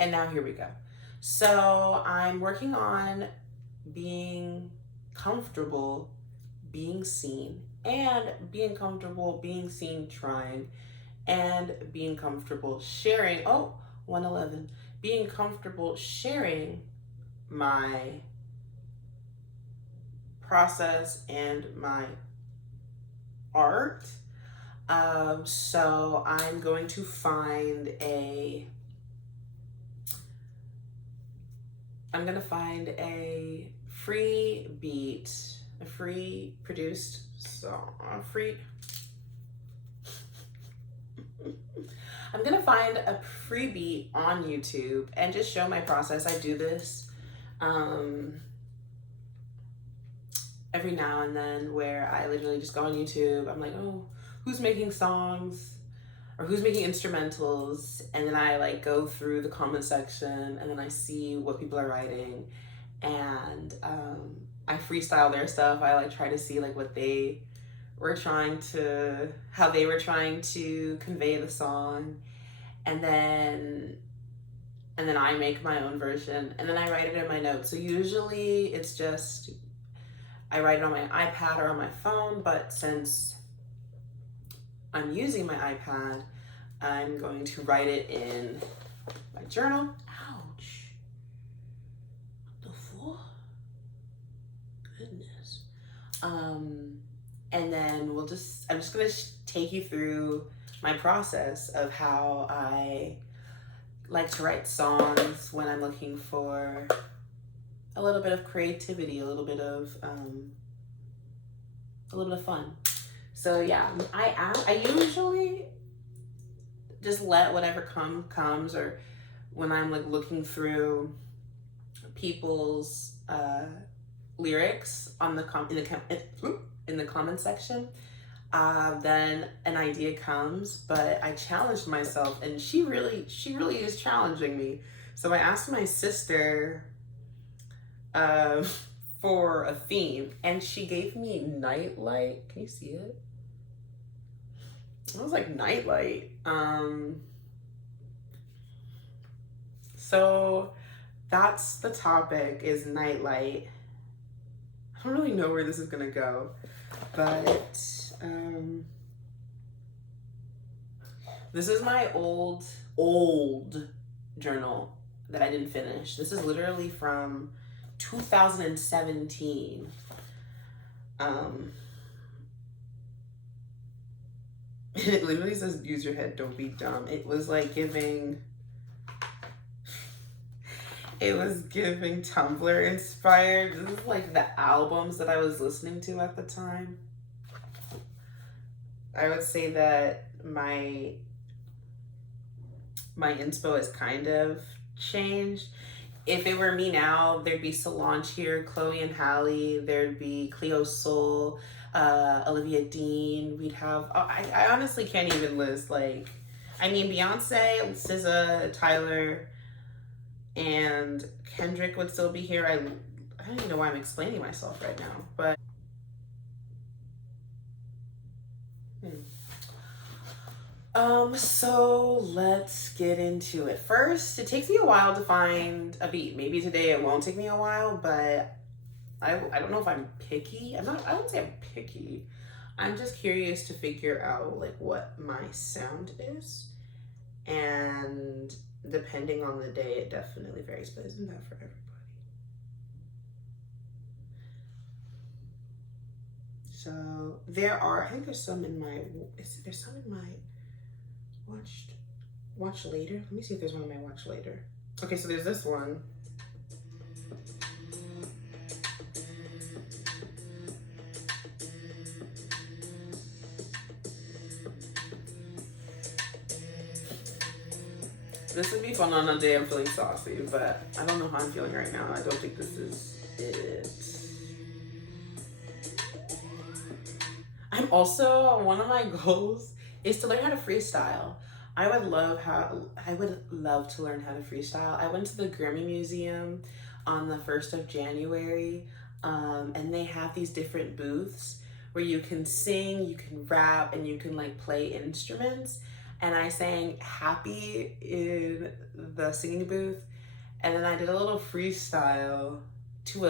And now here we go. So I'm working on being comfortable being seen, and being comfortable being seen trying, and being comfortable sharing. Oh, 111. Being comfortable sharing my process and my art. So I'm going to find a I'm gonna find a free beat, a free produced song, a free. I'm gonna find a free beat on YouTube and just show my process. I do this um, every now and then, where I literally just go on YouTube. I'm like, oh, who's making songs? Or who's making instrumentals, and then I like go through the comment section, and then I see what people are writing, and I freestyle their stuff. I like try to see like what they were trying to, how they were trying to convey the song, and then I make my own version, and then I write it in my notes. So usually it's just I write it on my iPad or on my phone, but since I'm using my iPad, I'm going to write it in my journal. Ouch. What the fuck? Goodness. And then I'm just going to take you through my process of how I like to write songs when I'm looking for a little bit of creativity, a little bit of fun. So yeah, I usually just let whatever comes, or when I'm like looking through people's lyrics on in the comment section, then an idea comes. But I challenged myself, and she really is challenging me. So I asked my sister for a theme, and she gave me nightlight. Can you see it? It was like nightlight. So that's the topic, is nightlight. I don't really know where this is gonna go, but this is my old journal that I didn't finish. This is literally from 2017. It literally says, use your head, don't be dumb. It was like giving Tumblr inspired. This is like the albums that I was listening to at the time. I would say that my inspo has kind of changed. If it were me now, there'd be Solange here, Chloe and Halle, there'd be Cleo Soul, Olivia Dean. We'd have, I honestly can't even list, like, I mean, Beyonce, SZA, Tyler, and Kendrick would still be here. I don't even know why I'm explaining myself right now, but so let's get into it. First, it takes me a while to find a beat. Maybe today it won't take me a while, but I don't know if I'm picky. I wouldn't say I'm picky. I'm just curious to figure out like what my sound is, and depending on the day, it definitely varies. But isn't that for everybody? So I think there's some in my. There's some in my watch later. Let me see if there's one in my watch later. Okay, so there's this one. This would be fun on a day I'm feeling saucy, but I don't know how I'm feeling right now. I don't think this is it. I'm also, one of my goals is to learn how to freestyle. I would love to learn how to freestyle. I went to the Grammy Museum on the 1st of January, and they have these different booths where you can sing, you can rap, and you can like play instruments. and I sang Happy in the singing booth, and then I did a little freestyle to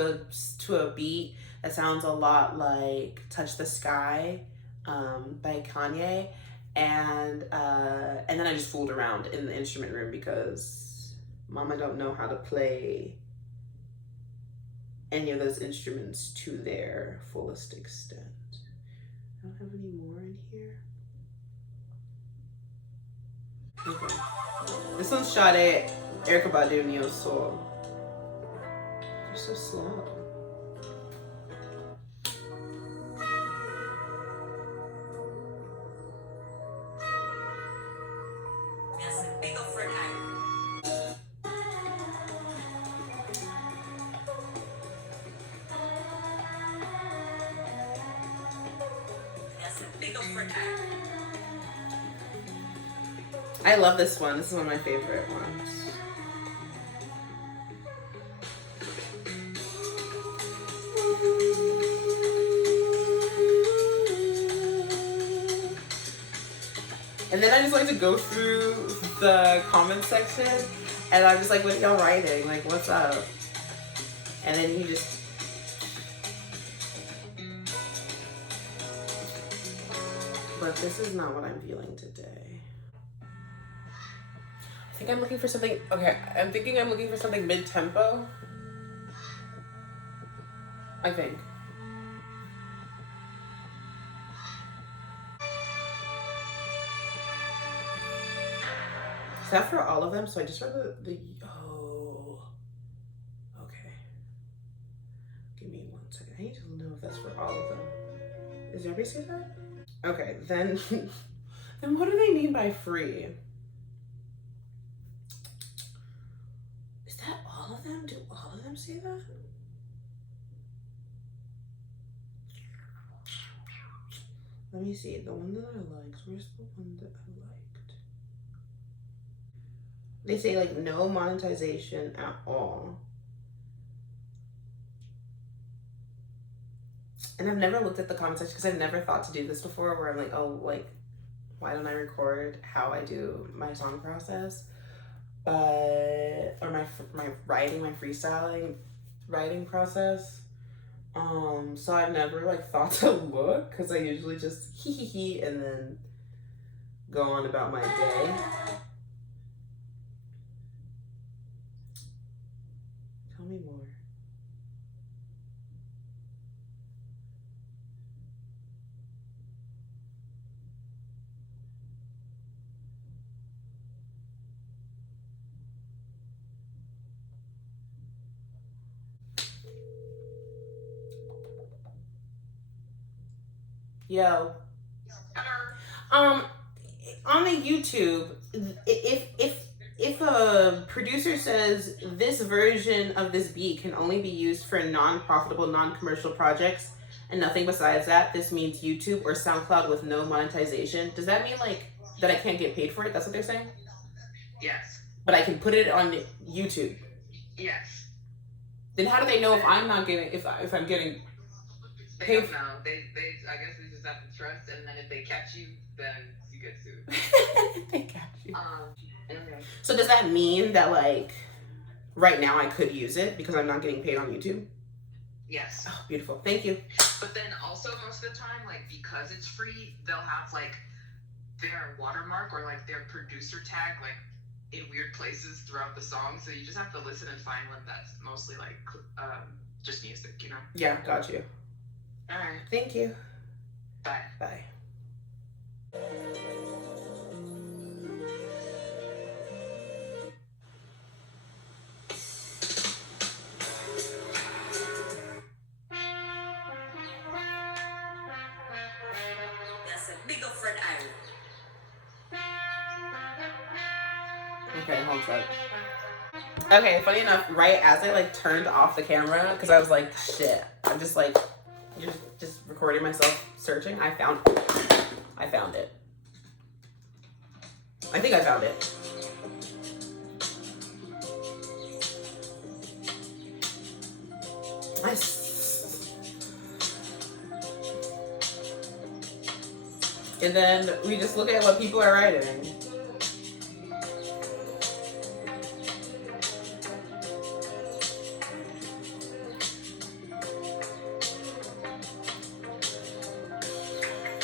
a beat that sounds a lot like Touch the Sky by Kanye, and then I just fooled around in the instrument room because mama don't know how to play any of those instruments to their fullest extent. I don't have any more in here. Okay. This one's shot at Erykah Badu, Neo Soul. They're so slow. I love this one. This is one of my favorite ones. And then I just like to go through the comment section and I'm just like, what are y'all writing? Like, what's up? And then you just... But this is not what I'm feeling today. I think I'm looking for something... Okay, I'm thinking I'm looking for something mid-tempo. I think. Is that for all of them? So I just read the oh. Okay. Give me 1 second. I need to know if that's for all of them. Is everybody say that? Okay, then then what do they mean by free? Is that all of them? Do all of them say that? Let me see. The one that I liked. Where's the one that I liked? They say like no monetization at all. And I've never looked at the comment section because I've never thought to do this before where I'm like, oh, like, why don't I record how I do my song process? But, or my writing, my freestyling writing process. So I've never like thought to look because I usually just hee and then go on about my day. Tell me more. Yo. On the YouTube, if a producer says this version of this beat can only be used for non-profitable, non-commercial projects and nothing besides that, this means YouTube or SoundCloud with no monetization. Does that mean like that I can't get paid for it? That's what they're saying? Yes. But I can put it on YouTube. Yes. Then how do they know if I'm not getting if I'm getting They don't know. They I guess they just have to trust, and then if they catch you, then you get sued. They catch you. Okay. So does that mean that like right now I could use it because I'm not getting paid on YouTube? Yes. Oh, beautiful. Thank you. But then also most of the time, like because it's free, they'll have like their watermark or like their producer tag like in weird places throughout the song. So you just have to listen and find one that's mostly like just music, you know? Yeah, got you. All right. Thank you. Bye. Bye. Big up friend Irie. Okay, hold up. Okay, funny enough, right as I like turned off the camera, because I was like, shit, I'm just like, just recording myself searching, I found it. I think I found it. And then we just look at what people are writing.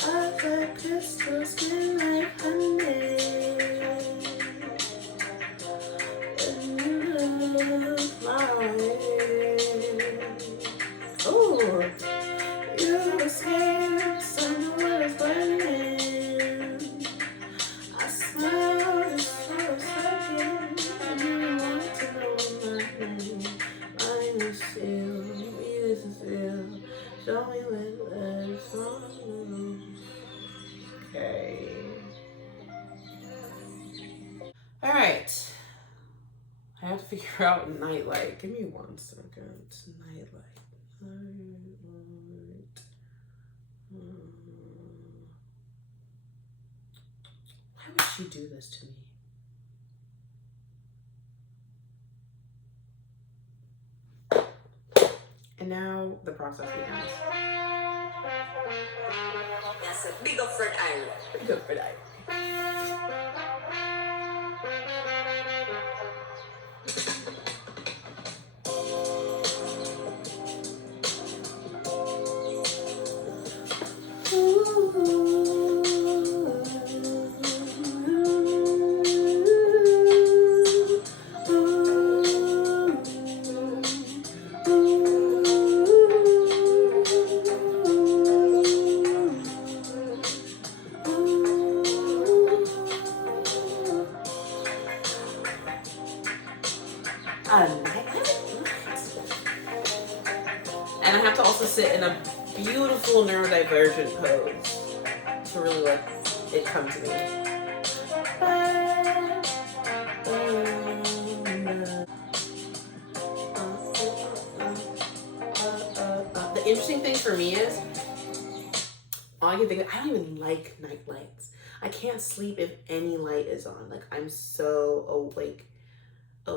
I've got crystal skin like honey. And you look my way. Oh, you were scared someone was burning. I smell the sort second. And you want to know my name. My name is Seal. Me is a seal. Show me where it's from. Okay. All right. I have to figure out nightlight. Give me 1 second. Nightlight. Nightlight. Why would she do this to me? And now the process begins. That's a big up for Irie. Big up for Irie. And I have to also sit in a beautiful neurodivergent pose to really let it come to me. The interesting thing for me is, all I can think of, I don't even like night lights. I can't sleep if any light is on. Like, I'm so awake. I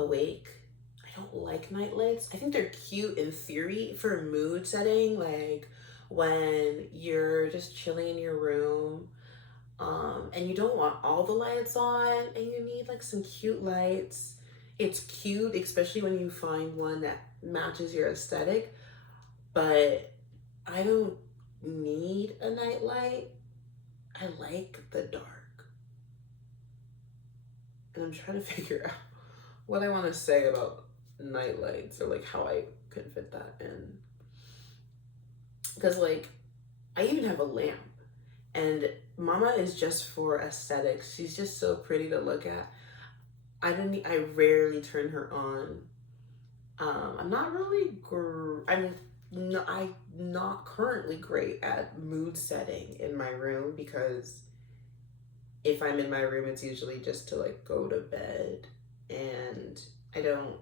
don't like night lights. I think they're cute in theory for mood setting, like when you're just chilling in your room, and you don't want all the lights on and you need like some cute lights. It's cute, especially when you find one that matches your aesthetic, but I don't need a night light. I like the dark. And I'm trying to figure out what I want to say about night lights, or like how I could fit that in. Because like, I even have a lamp, and Mama is just for aesthetics. She's just so pretty to look at. I rarely turn her on. I'm not really I'm not currently great at mood setting in my room, because if I'm in my room, it's usually just to like go to bed, and I don't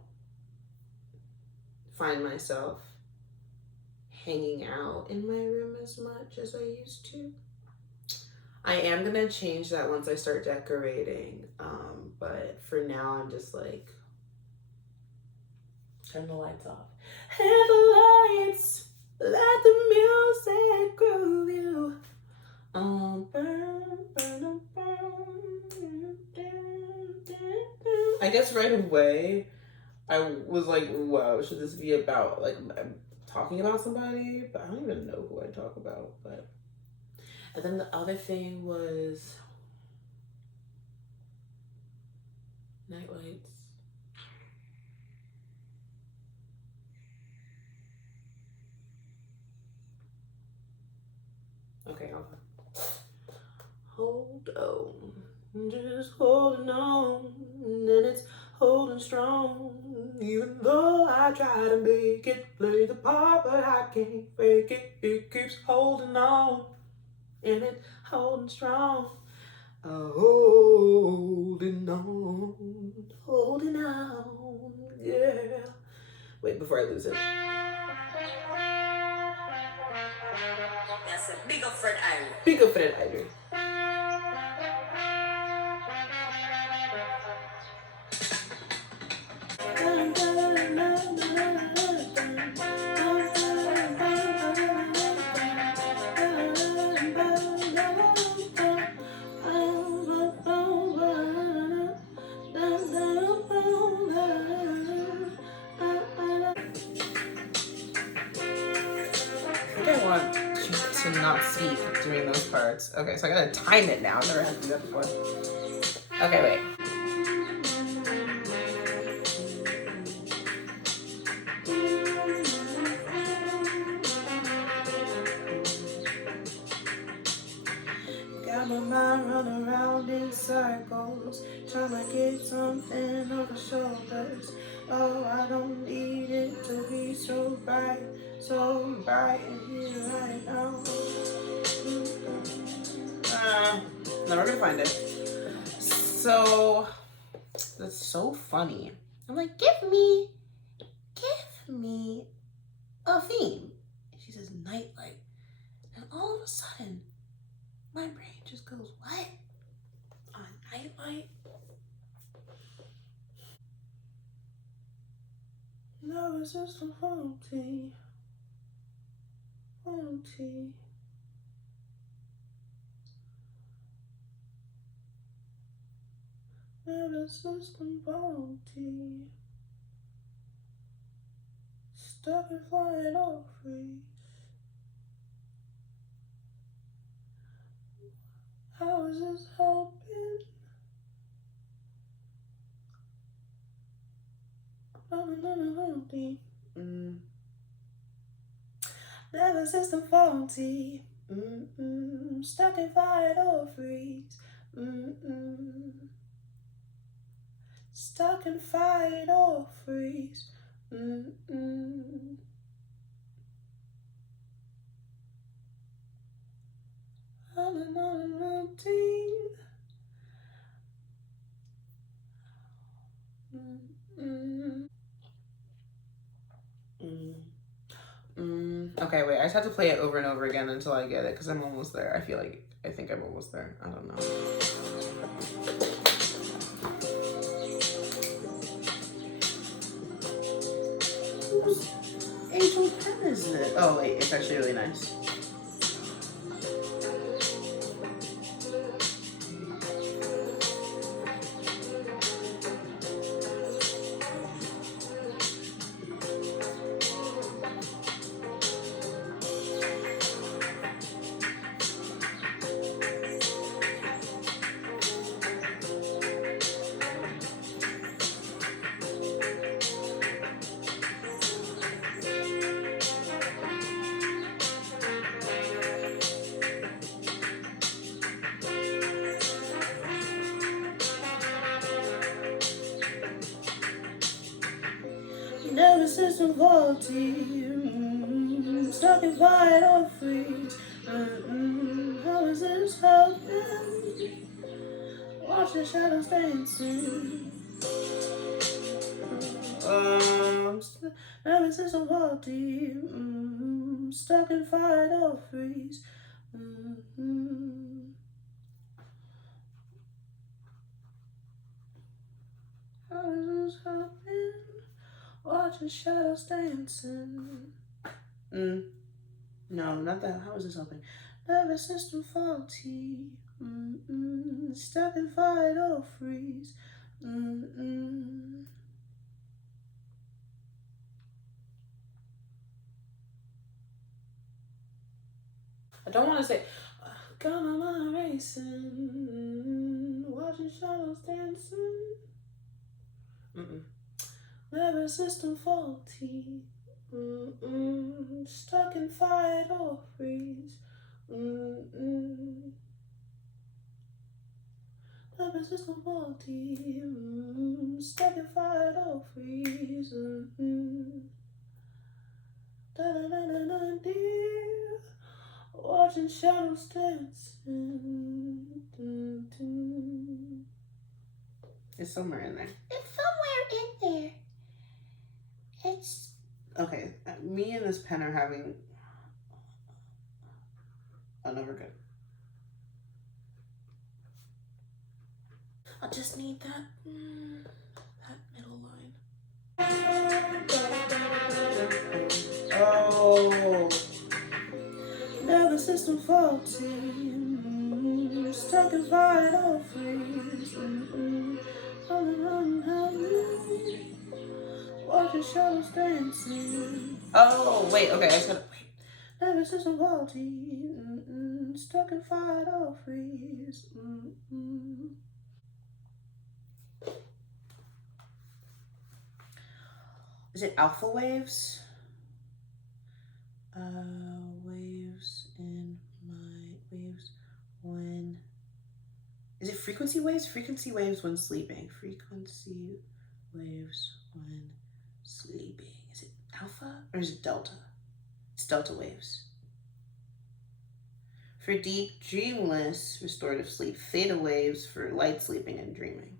find myself hanging out in my room as much as I used to. I am gonna change that once I start decorating, but for now I'm just like, turn the lights off. Hit the lights, let the music groove you. I guess right away I was like, wow, should this be about, like, I'm talking about somebody? But I don't even know who I talk about. But, and then the other thing was night lights. Okay, hold on. Just holding on, and it's holding strong. Even though I try to make it play the part, but I can't fake it. It keeps holding on, and it's holding strong. Holding on, yeah. Wait, before I lose it. That's a big up for Irie. Big up for that, Irie. want to not speak during those parts. Okay, so I gotta time it now. I've never had to do that before. Okay, wait. Got my mind running around in circles, trying to get something off the shoulders. Oh, I don't need it to be so bright in here right now. No, we're gonna find it. So that's so funny. I'm like, give me a theme. And she says nightlight, and all of a sudden, my brain just goes, what? A nightlight? Nervous system faulty. Nervous system faulty. Stuck and flying off freeze. How is this helping? Nervous system faulty. Stuck and fire or freeze. Stuck and fire or freeze. On another routine. Okay, wait. I just have to play it over and over again until I get it because I'm almost there. I think I'm almost there. I don't know. Whose Angel pen is it? Oh wait, it's actually really nice. Nervous system faulty. Stuck in fire or freeze. How is this helping? Watch the shadows dancing. Nervous system faulty. Stuck in fire or freeze. How is this helping? Watching shadows dancing. No, not that. How is this helping? Nervous system faulty. Stuck in fight or freeze. I don't want to say, got my mind racing, watching shadows dancing. Nervous system faulty. Stuck in fight or freeze. Nervous system faulty. Stuck in fight or freeze. Watching shadows dancing. It's somewhere in there. It's somewhere in there. It's okay. Me and this pen are having. Oh no, we're good. I'll just need that middle line. Oh, nervous system faulty. Stuck in fight or freeze. Watching shadows dancing. Oh, wait, okay, I said, wait. Nervous system faulty. Stuck in fight or freeze. Is it alpha waves? Waves in my waves when. Is it frequency waves? Frequency waves when sleeping. Frequency waves when sleeping. Is it alpha or is it delta? It's delta waves. For deep, dreamless, restorative sleep. Theta waves for light sleeping and dreaming.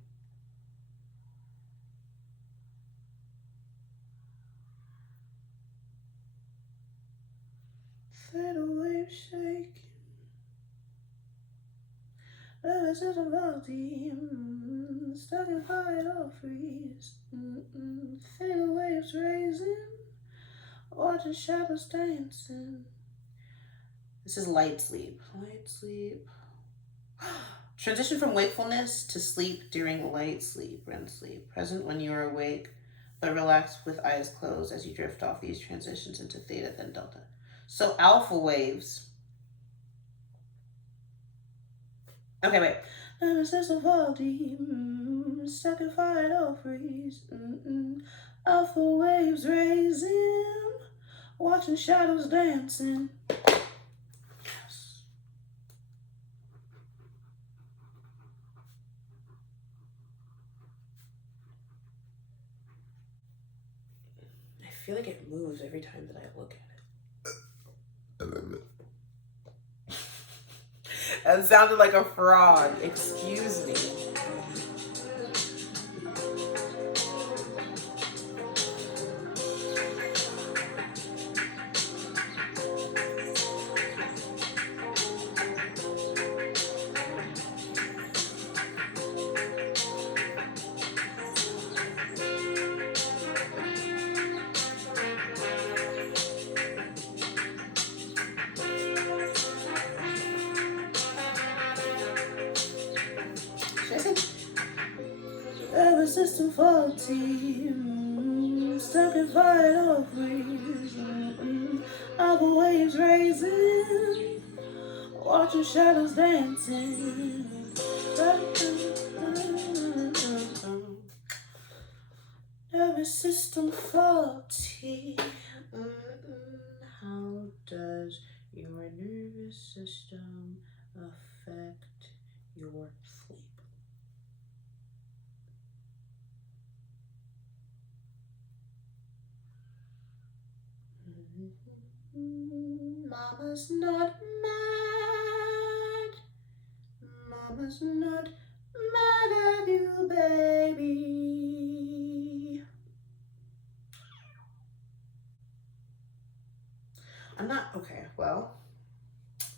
Theta waves shaking. Nervous system faulty. Stuck in fight or freeze. Theta waves raising. Watching shadows dancing. This is light sleep. Light sleep. Transition from wakefulness to sleep during light sleep, REM sleep. Present when you are awake, but relaxed with eyes closed as you drift off these transitions into theta, then delta. So alpha waves. Okay, wait. Nervous system faulty. Stuck in fight or freeze. Alpha waves raising. Watching shadows dancing. Yes. I feel like it moves every time that I look at it. That sounded like a frog. Excuse me. Nervous system faulty. Stuck in fight or freeze. Alpha waves raising. Watching shadows dancing. Nervous system faulty. How does your nervous system affect your sleep? Mama's not mad. Mama's not mad at you, baby. I'm not, okay, well,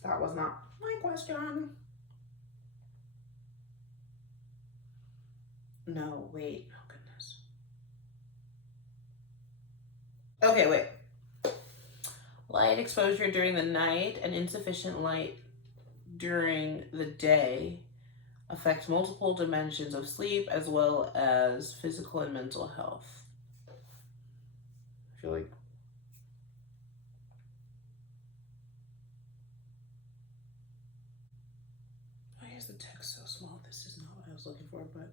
that was not my question. No, wait, oh goodness. Okay, wait. Light exposure during the night and insufficient light during the day affects multiple dimensions of sleep as well as physical and mental health. I feel like why is the text so small? This is not what I was looking for, but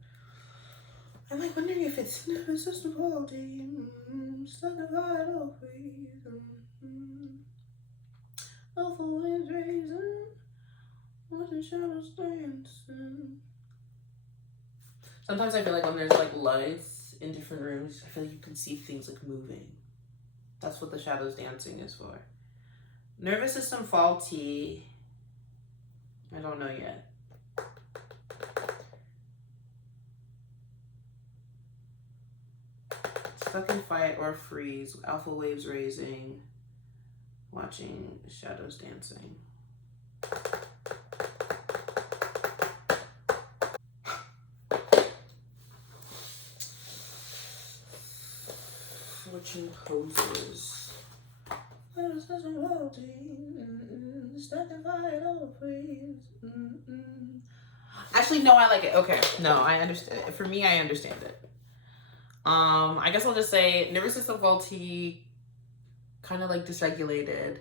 I'm like wondering if it's nervous system faulty, stuck in fight or freeze, alpha waves raising, watching shadows dancing. Sometimes I feel like when there's like lights in different rooms, I feel like you can see things like moving. That's what the shadows dancing is for. Nervous system faulty. I don't know yet. Stuck in fight or freeze, alpha waves raising, watching shadows dancing. Switching poses. Actually, no, I like it. Okay, no, I understand. For me, I understand it. I guess I'll just say nervous system faulty, kind of like dysregulated.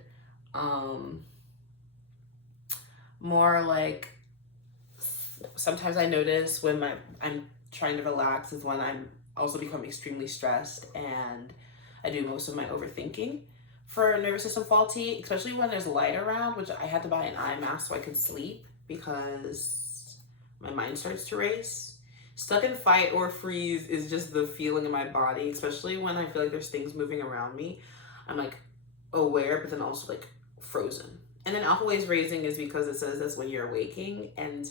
More like sometimes I notice when I'm trying to relax is when I'm also become extremely stressed and I do most of my overthinking for nervous system faulty, especially when there's light around, which I had to buy an eye mask so I could sleep because my mind starts to race. Stuck in fight or freeze is just the feeling in my body, especially when I feel like there's things moving around me. I'm like aware, but then also like frozen. And then alpha waves raising is because it says that's when you're waking, and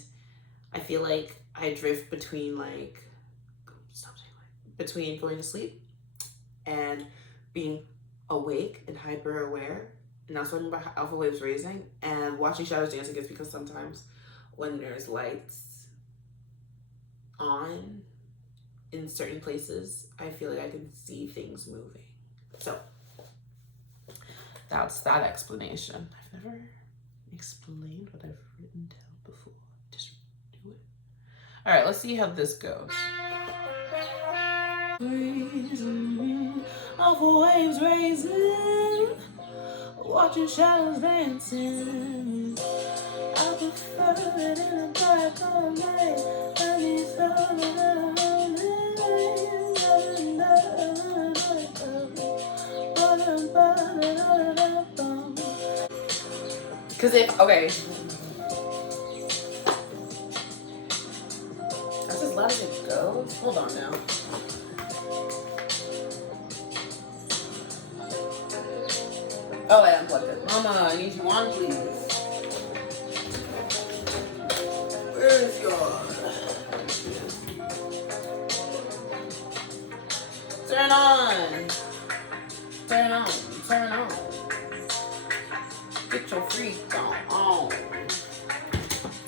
I feel like I drift between like between going to sleep and being awake and hyper aware. And that's what I mean by alpha waves raising. And watching shadows dancing is because sometimes when there's lights on in certain places, I feel like I can see things moving. So that's that explanation. I've never explained what I've written down before. Just do it. All right, let's see how this goes. Alpha waves raising, watching shadows dancing. I prefer it in the dark all night. Let me because if okay, I just letting it go. Hold on now. Oh, I unplugged it. Mama, I need you on, please. Where is yours? Turn on. Turn on. Turn on. Get your freak on.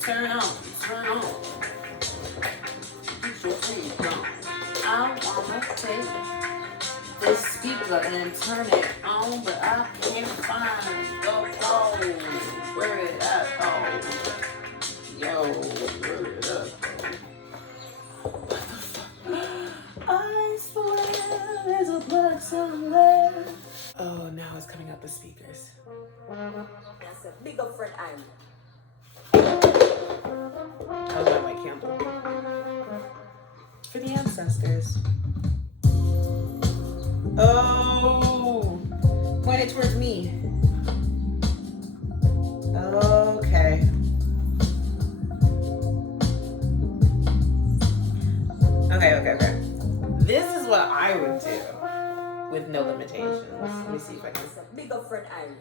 Turn on. Turn on. Get your freak on. I wanna take this speaker and turn it on, but I can't find the phone. Where it at? Oh, yo, where it at? I swear there's a plug somewhere. Oh, now it's coming up the speakers. That's a big up friend Irie. I'll light my candle for the ancestors. Oh, point it towards me. Okay. Okay. This is what I would do with no limitations. Let me see if I can. That's a big up friend Irie.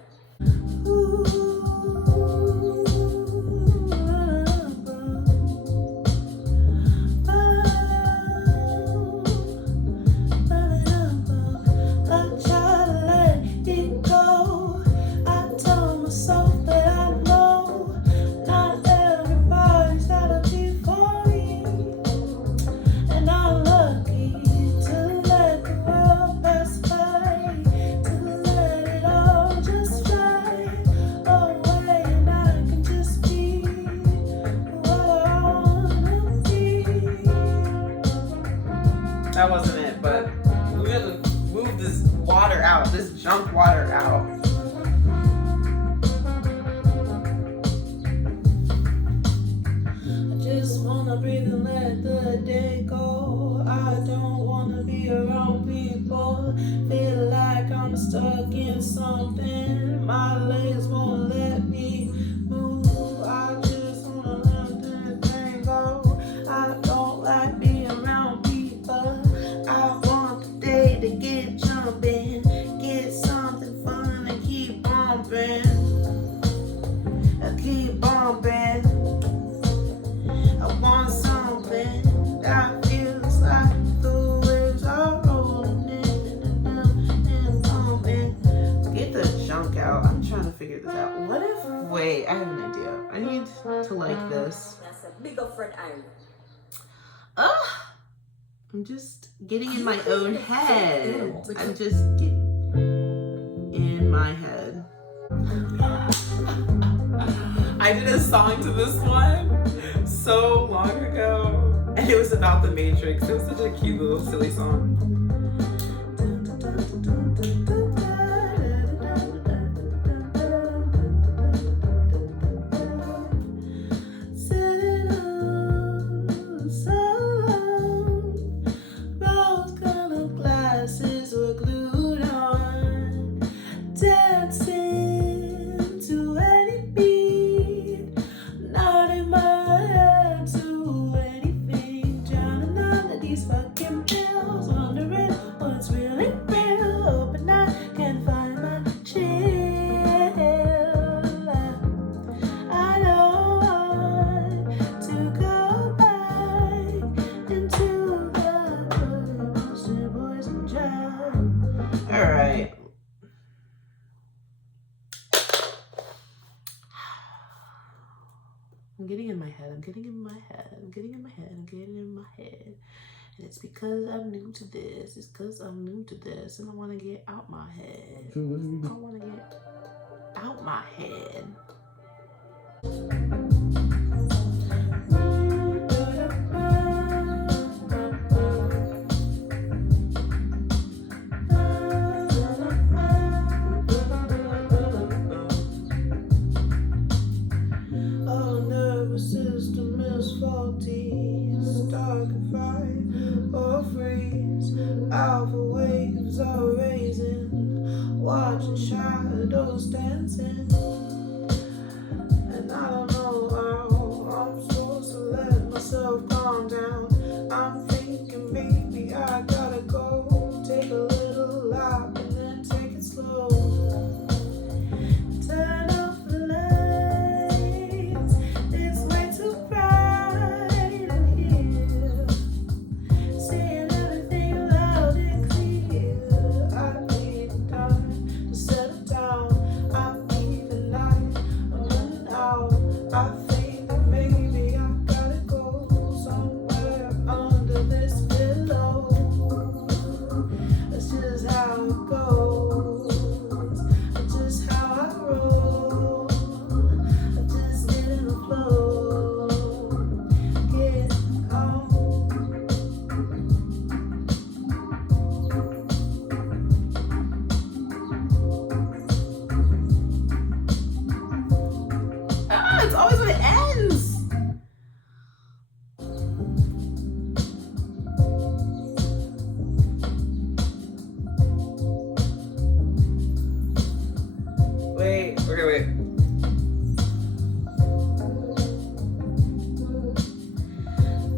That wasn't it, but we have to move this water out, this junk water out. I just wanna breathe and let the day go. I don't wanna be around people. Feel like I'm stuck in something. My legs won't let me move. I just wanna let the day go. I don't like being around people. I want the day to get jumping, get something fun and keep bumping. Keep bumping. I want something that feels like the waves are rolling in and bumping. Get the junk out. I'm trying to figure this out. What if, wait, I have an idea. I need to like this. That's a big up friend Irie. I'm just getting in my own head. I'm just getting in my head. I did a song to this one so long ago, and it was about the Matrix. It was such a cute little silly song. All right. I'm getting in my head. I'm getting in my head. I'm getting in my head. I'm getting in my head. And it's because I'm new to this. It's because I'm new to this. And I want to get out my head. I want to get out my head. Oh, nervous system is faulty. Stuck in fight or freeze. Alpha waves are raising. Watching shadows dancing. And I don't know how I'm supposed to let myself calm down. I'm thinking maybe I gotta go. Take a little lap and then take it slow. Turn off the lights. It's way too bright in here. Saying everything loud and clear. I need time to settle down. I need the night. I'm running out. I think that maybe I gotta go somewhere under this pillow. That's just how it goes. That's just how I roll. I just get in the flow. Get on. Ah, it's always when it ends. Wait, okay, wait.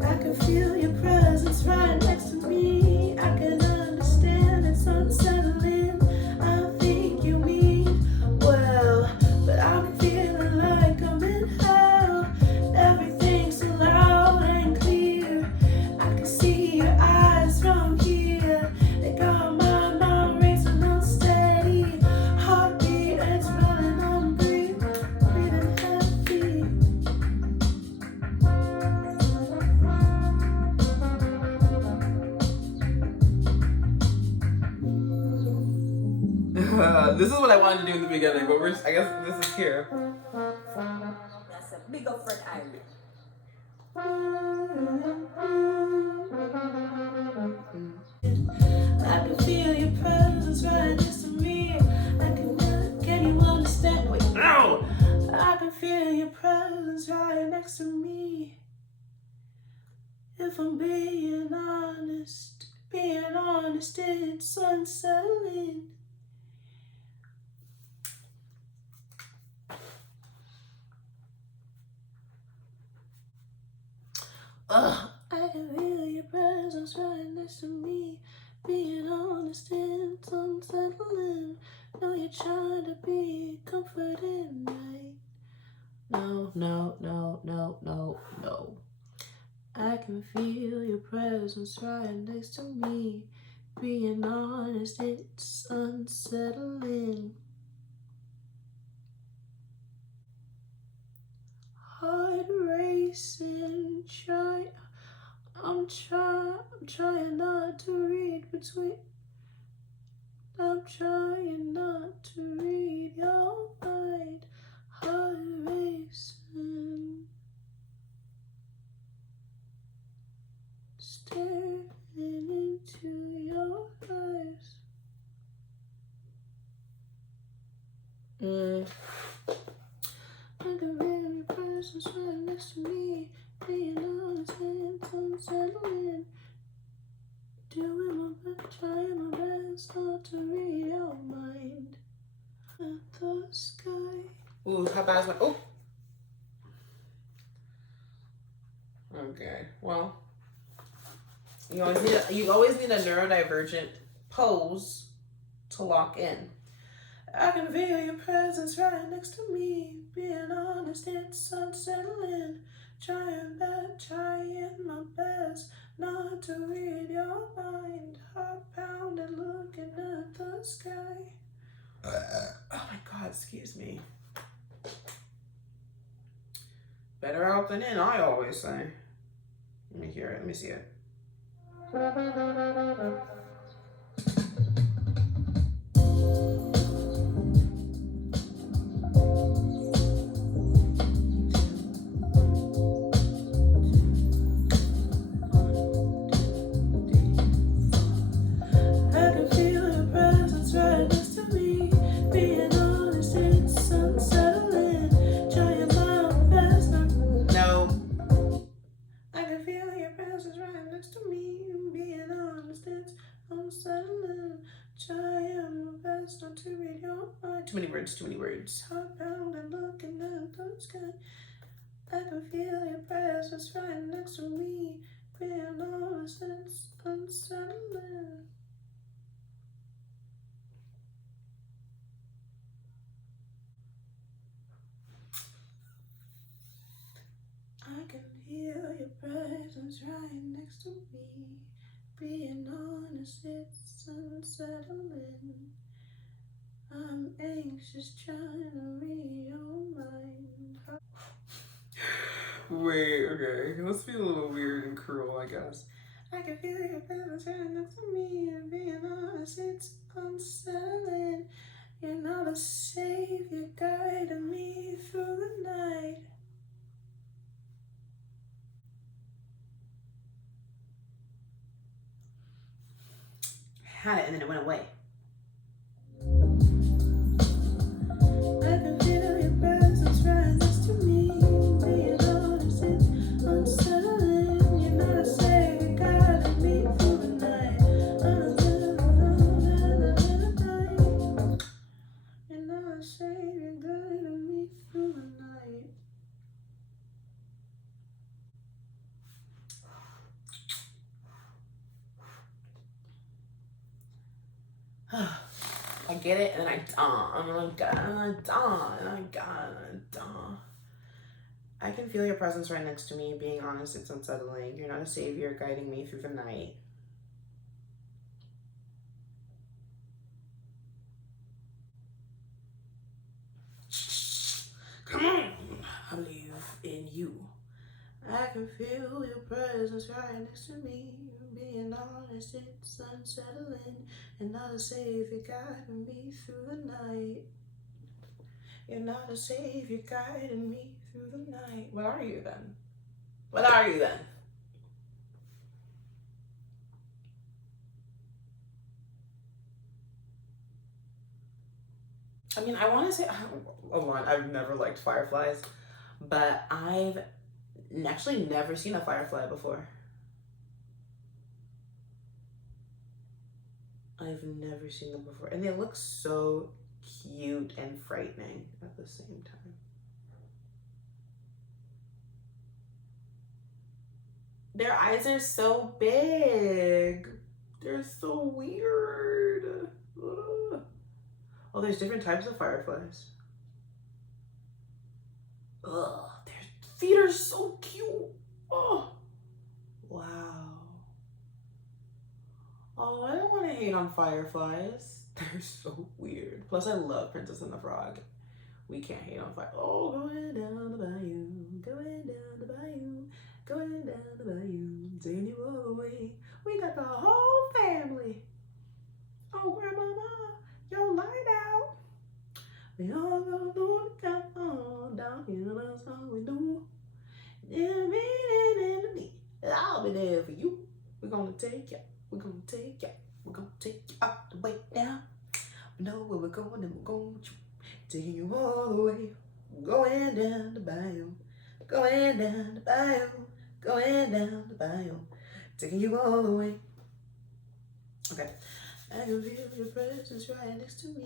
I can feel your presence right next to me. I can understand it's unsettling. I think you mean well, but I'm feeling like I'm in hell. Everything's so loud and clear. I can see your eyes from here. They got my mind racing unsteady. Heartbeat, it's running on breathing heavy. This is what I wanted to do in the beginning, but I guess this is here. That's a big up friend Irie. I can feel your presence right next to me. Can you understand? Wait, no! I can feel your presence right next to me. If I'm being honest, it's unsettling. I can feel your presence right next to me. Being honest, it's unsettling. Know you're trying to be comforting, right? No. I can feel your presence right next to me. Being honest, it's unsettling. Heart racing, I'm trying not to read between. I'm trying not to read your mind. Heart racing, staring into your eyes. I can feel your presence right next to me. Being honest, it's unsettling. Doing my best, trying my best not to read your mind. At the sky. Ooh, how bad is my? Oh. Okay. Well, you always need a neurodivergent pose to lock in. I can feel your presence right next to me. Being honest, it's unsettling. Trying my best not to read your mind. Heart pounding, looking at the excuse me. Better out than in, I always say. Let me hear it. Let me see it. Too many words, too many words. Hardbound and looking at the sky. I can feel your presence right next to me. Being honest, it's unsettling. I can feel your presence right next to me. Being honest, it's unsettling. I'm anxious trying to read your mind. Wait, okay. Let's be a little weird and cruel, I guess. I can feel your presence right next to me, and being honest, it's unsettling. You're not a savior guiding me through the night. Had it and then it went away. I can feel your presence right next to me. Being honest, it's unsettling. You're not a savior guiding me through the night. You're not a savior guiding me through the night. I get it, and then I I can feel your presence right next to me. Being honest, it's unsettling. You're not a savior guiding me through the night. Come on, I live in you. I can feel your presence right next to me. Being honest, it's unsettling. And not a savior guiding me through the night. You're not a savior guiding me through the night. What are you then? What are you then? I mean, I want to say, I've never liked fireflies, but I've actually never seen a firefly before. I've never seen them before. And they look so cute and frightening at the same time. Their eyes are so big. They're so weird. Ugh. Oh, there's different types of fireflies. Ugh, their feet are so cute. Oh, wow. Oh, I don't want to hate on fireflies. They're so weird. Plus, I love Princess and the Frog. We can't hate on fire. Oh, going down the bayou, going down the bayou, going down the bayou, taking you all away. We got the whole family. Oh, grandmama, your light out. We all gonna do the count on down here. That's all we do. I'll be there for you. We're gonna take you. We're gonna take you. We're gonna take you all the way down. We know where we're going and we're going with you. Taking you all the way. Going down the bayou. Going down the bayou. Going down the bayou. Taking you all the way. Okay. I can feel your presence right next to me.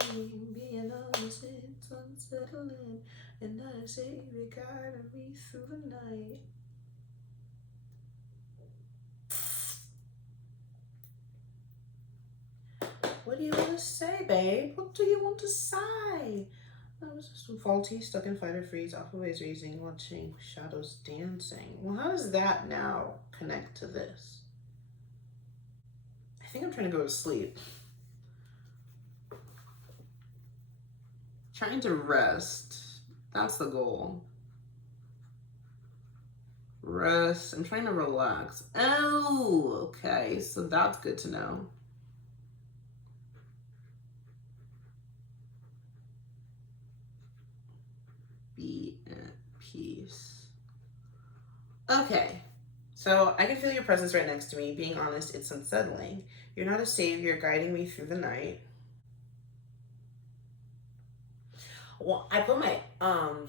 Being honest, it's unsettling. And I say you guiding me through the night. What do you want to say, babe? What do you want to say? That was just faulty, stuck in fight or freeze, off always raising, watching shadows dancing. Well, how does that now connect to this? I think I'm trying to go to sleep. Trying to rest. That's the goal. Rest. I'm trying to relax. Oh, okay. So that's good to know. Be at peace. Okay. So I can feel your presence right next to me. Being honest, it's unsettling. You're not a savior guiding me through the night. Well, I put my eye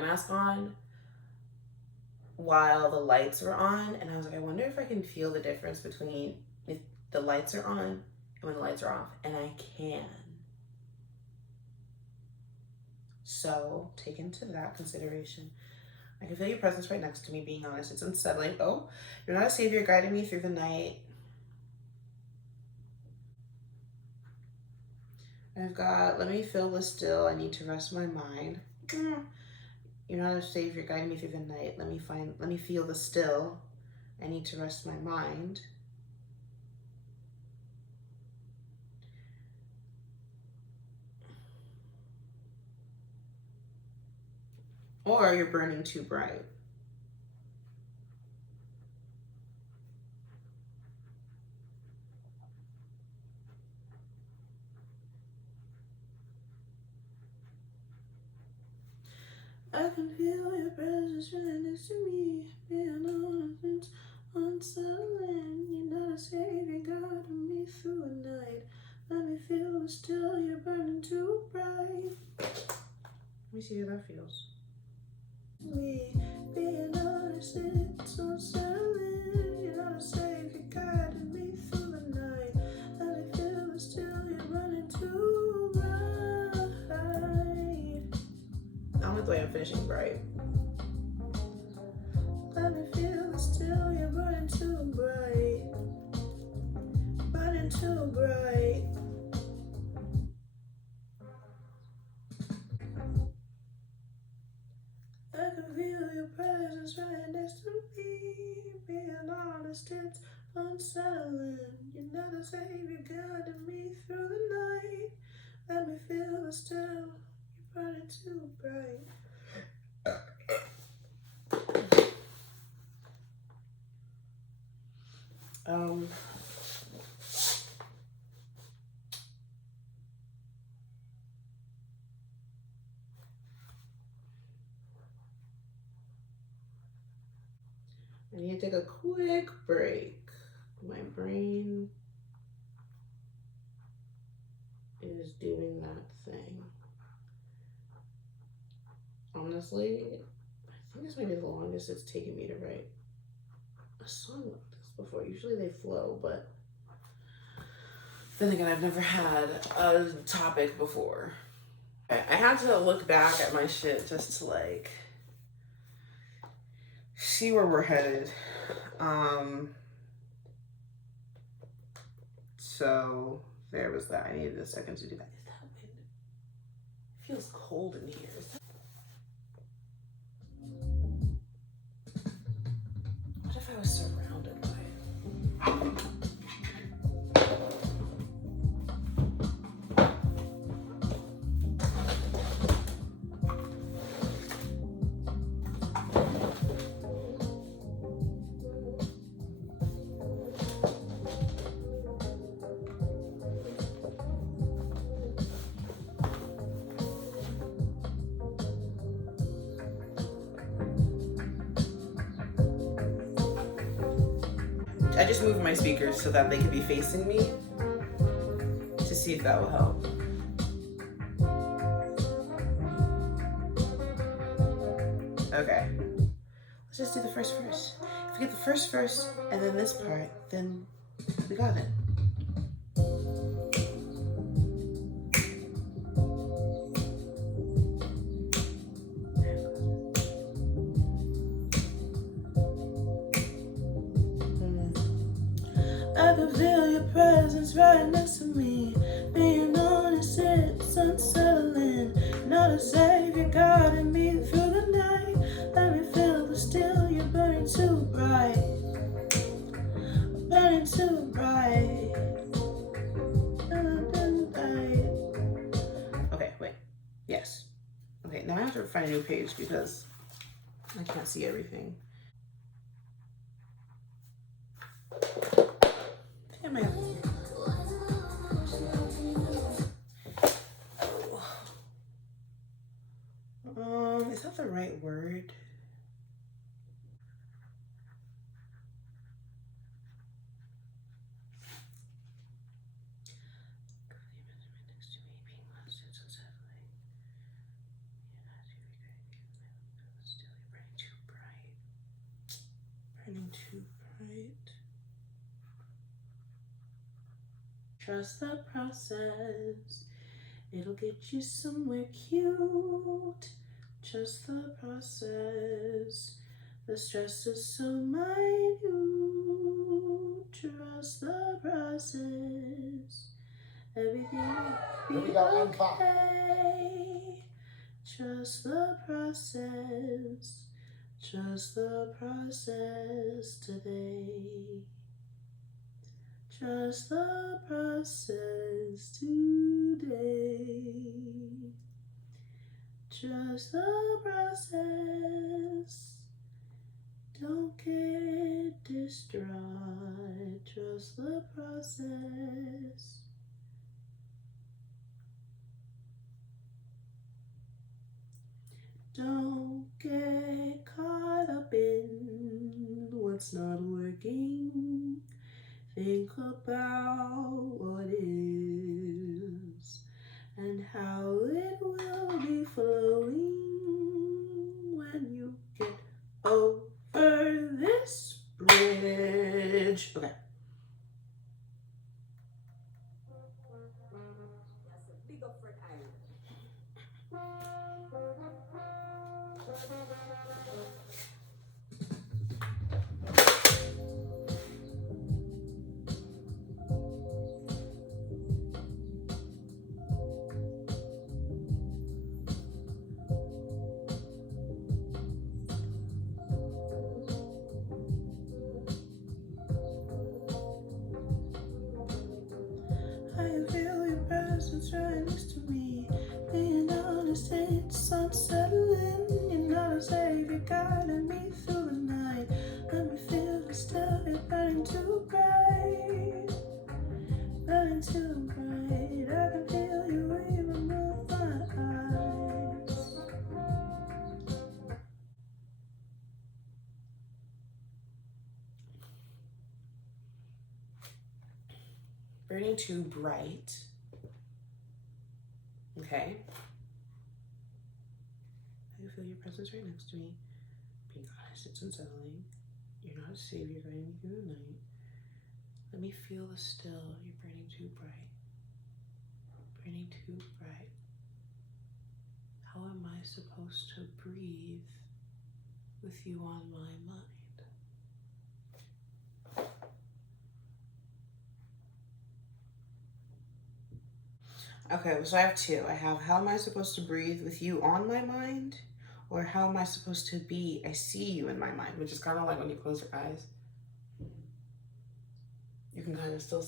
mask on while the lights were on, and I was like, I wonder if I can feel the difference between if the lights are on and when the lights are off, and I can. So take into that consideration. I can feel your presence right next to me. Being honest, it's unsettling. Oh, you're not a savior guiding me through the night. I've got, let me feel the still. I need to rest my mind. You're not a savior guiding me through the night. Let me feel the still. I need to rest my mind. Or you're burning too bright. I can feel your presence right next to me. Being honest, it's unsettling. You're not a savior guiding me through the night. Let me feel the still. You're burning too bright. Let me see how that feels. Me being honest, it's unsettling. You're not a savior guiding me through the night. Let me feel the still. You're burning too bright. I don't like the way I'm finishing bright. Let me feel the still. You're burning too bright. Burning too bright. I can feel your presence right next to me. Being honest, it's unsettling. You're not a savior guiding me through the night. Let me feel the still. You're burning too bright. I need to take a quick break. My brain is doing that thing. Honestly, I think this might be the longest it's taken me to write a song like this before. Usually they flow, but then again, I've never had a topic before. I had to look back at my shit just to like see where we're headed. So there was that. I needed a second to do that. Is that wind? It feels cold in here. What if I was surrounded by it? I just moved my speakers so that they could be facing me to see if that will help. Okay, let's just do the first verse. If we get the first verse and then this part, then we got it. I can feel your presence right next to me. Being honest, it's unsettling. Not a savior guiding me through the night. Let me feel the still. You're burning too bright. Burning too bright. Burning bright. to find a new page because I can't see everything. Damn it. Is that the right word? Burning too bright. Trust the process. It'll get you somewhere cute. Trust the process. The stress is so minute. Trust the process. Everything will be okay. Trust the process. Trust the process today. Trust the process today. Trust the process. Don't get distraught. Trust the process. Don't get caught up in what's not working. Think about what is and how it will be flowing when you get over this bridge. Okay. That's a big up for Irie. I feel your presence right next to me. Being honest, it's unsettling. You're not a savior guiding me through the night. Let me feel the still, it's burning too bright. Burning too bright. I can feel you even with my eyes. Burning too bright. Okay. I feel your presence right next to me. Being honest, it's unsettling. You're not a savior guiding me through the night. Let me feel the still. You're burning too bright. Burning too bright. How am I supposed to breathe with you on my mind? Okay, so I have two. I have how am I supposed to breathe with you on my mind? Or how am I supposed to be? I see you in my mind, which is kind of like when you close your eyes. You can kind of still.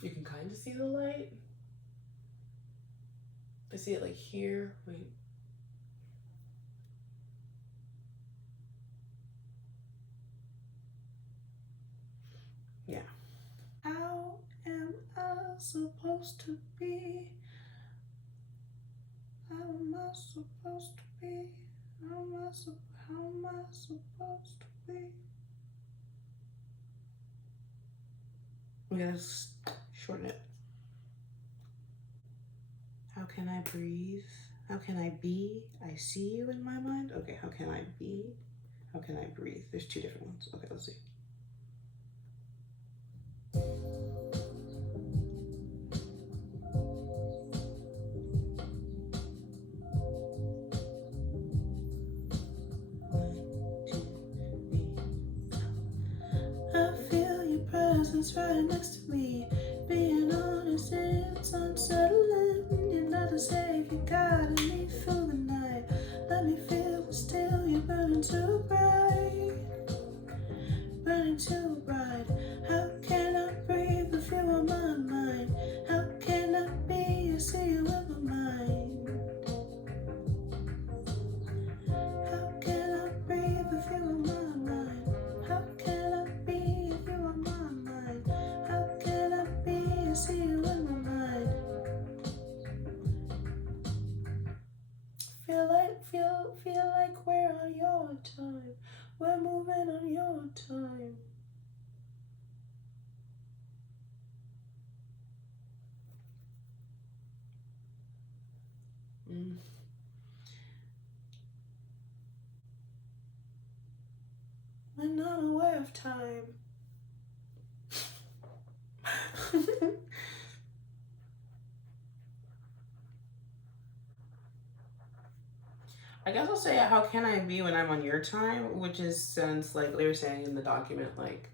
You can kind of see the light. I see it like here. Wait. Yeah. How am I supposed to be? How am I supposed to be? How am I supposed to be? We gotta shorten it. How can I breathe? How can I be? I see you in my mind. Okay, how can I be? How can I breathe? There's two different ones. Okay, let's see. Presence right next to me. Being honest, it's unsettling. You're not a savior guiding me through the night. Let me feel the still. You're burning too bright. Burning too bright. feel like we're on your time. We're moving on your time. When I'm aware of time. I guess I'll say, how can I be when I'm on your time? Which is, since like they were saying in the document, like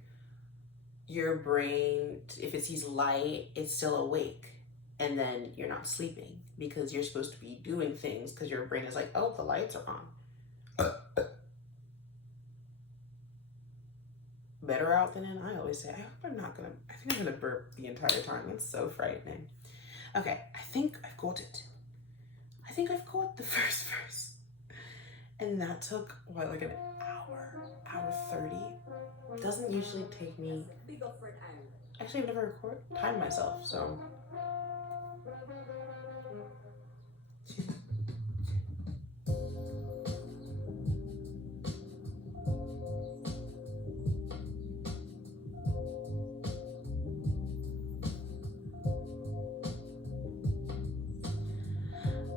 your brain, if it sees light, it's still awake. And then you're not sleeping because you're supposed to be doing things because your brain is like, oh, the lights are on. Better out than in, I always say. I hope I'm not gonna, I think I'm gonna burp the entire time. It's so frightening. Okay, I think I've got it. I think I've got the first verse. And that took, what, like an hour 30? It doesn't usually take me. Big up friend Irie. Actually, I've never timed myself, so.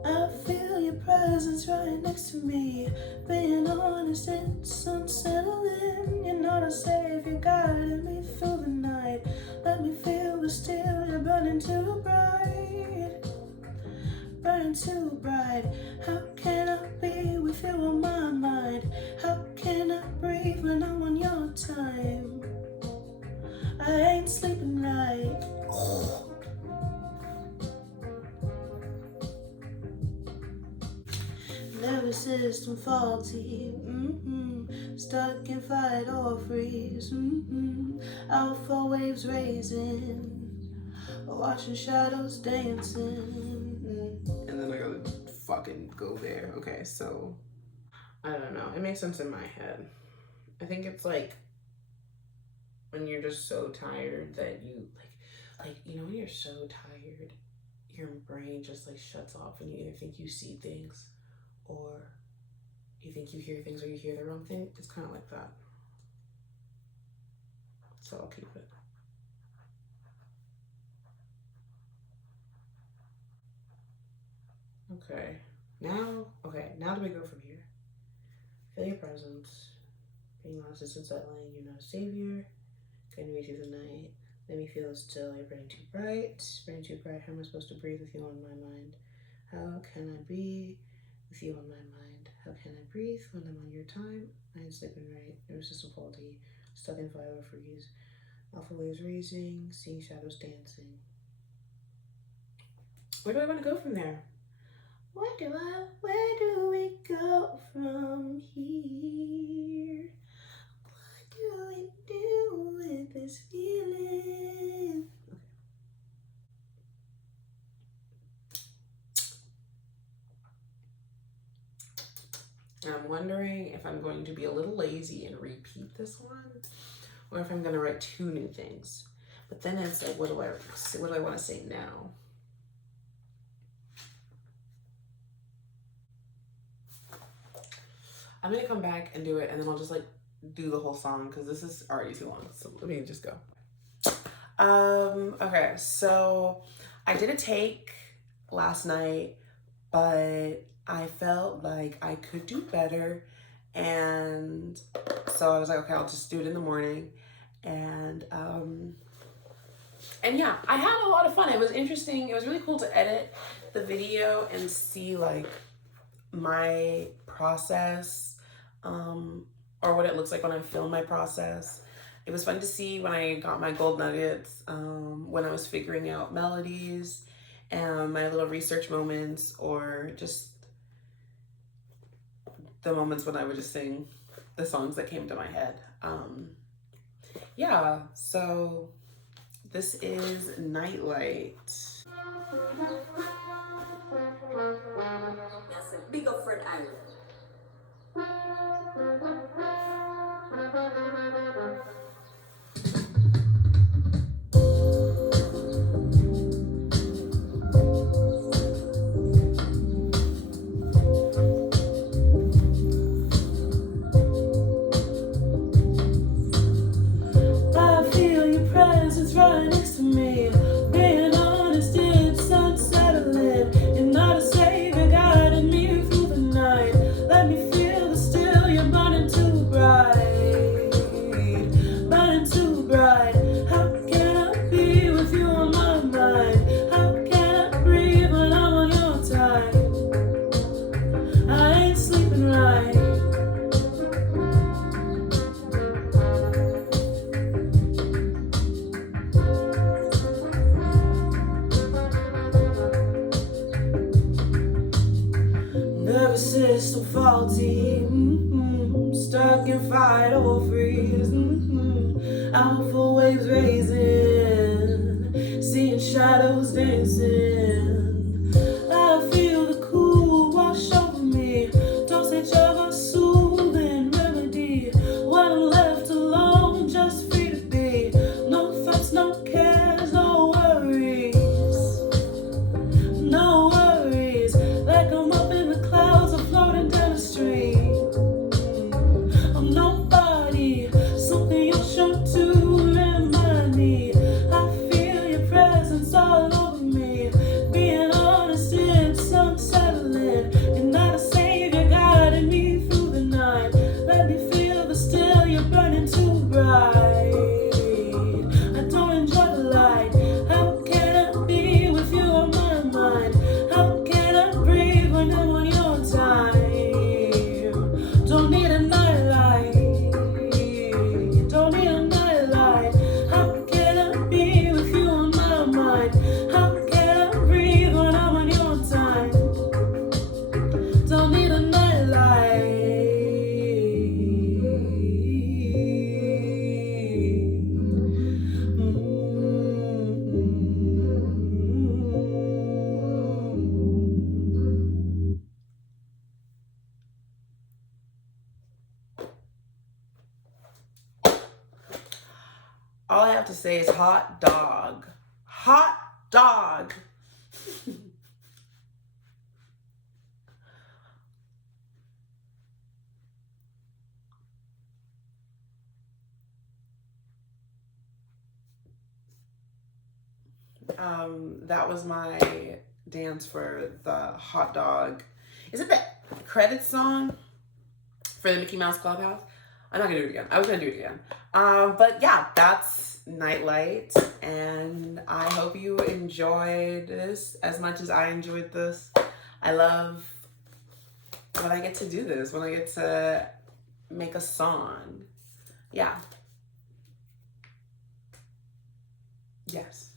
I feel your presence right next to me. Being honest, it's unsettling. You're not a savior, guiding me through the night. Let me feel the steel, you're burning too bright. Burning too bright. How can I be with you on my mind? How can I breathe when I'm on your time? I ain't sleeping right. Nervous system faulty, stuck in fight or freeze, alpha waves raising, watching shadows dancing, and then I gotta fucking go there. Okay, so I don't know, it makes sense in my head. I think it's like when you're just so tired that you like you know, when you're so tired, your brain just like shuts off and you either think you see things or you think you hear things or you hear the wrong thing. It's kind of like that. So I'll keep it. Okay, now do we go from here? Feel your presence. Being honest is unsettling. You're not a savior. Guiding me through the night. Let me feel still. You're burning too bright. Burning too bright. How am I supposed to breathe with you on my mind? How can I be with you on my mind? How can I breathe when I'm on your time? I ain't sleeping right. Nervous system faulty. Stuck in fire or freeze. Alpha waves raising. Seeing shadows dancing. Where do I want to go from there? Where do we go from here? What do we do with this feeling? Okay. I'm wondering if I'm going to be a little lazy and repeat this one, or if I'm going to write 2 new things. But then it's like, what do I want to say now? I'm gonna come back and do it, and then I'll just like do the whole song because this is already too long. So let me just go. Okay, so I did a take last night, but I felt like I could do better, and so I was like, okay, I'll just do it in the morning, and yeah, I had a lot of fun. It was interesting. It was really cool to edit the video and see like my process, or what it looks like when I film my process. It was fun to see when I got my gold nuggets, when I was figuring out melodies and my little research moments, or just the moments when I would just sing the songs that came to my head. Yeah, so this is Nightlight. That's a big up friend Irie. Stuck in fight or freeze. Alpha waves raising, seeing shadows dancing. I feel the cool wash over me, dosage of a soothing remedy. When I'm left alone, just free to be. No thoughts, no cares, no worries. No worries, like I'm up in the clouds, I'm floating down the stream. I'm nobody, something you're sure to remind me. I feel your presence all over me. Being honest, it's unsettling. You're not a savior guiding me through the night. Let me feel, but still you're burning too bright. I don't enjoy the light. How can I be with you on my mind? How can I breathe when I'm on your time? Don't need a nightlight. Don't need a nightlight. How can I be with you on my mind? How can I breathe when I'm on your time? Don't need a nightlight. All I have to say is hot dog. Hot dog. That was my dance for the hot dog. Is it the credit song for the Mickey Mouse Clubhouse? I'm not gonna do it again. I was gonna do it again. But yeah, that's Nightlight, and I hope you enjoyed this as much as I enjoyed this. I love when I get to do this, when I get to make a song. Yeah. Yes.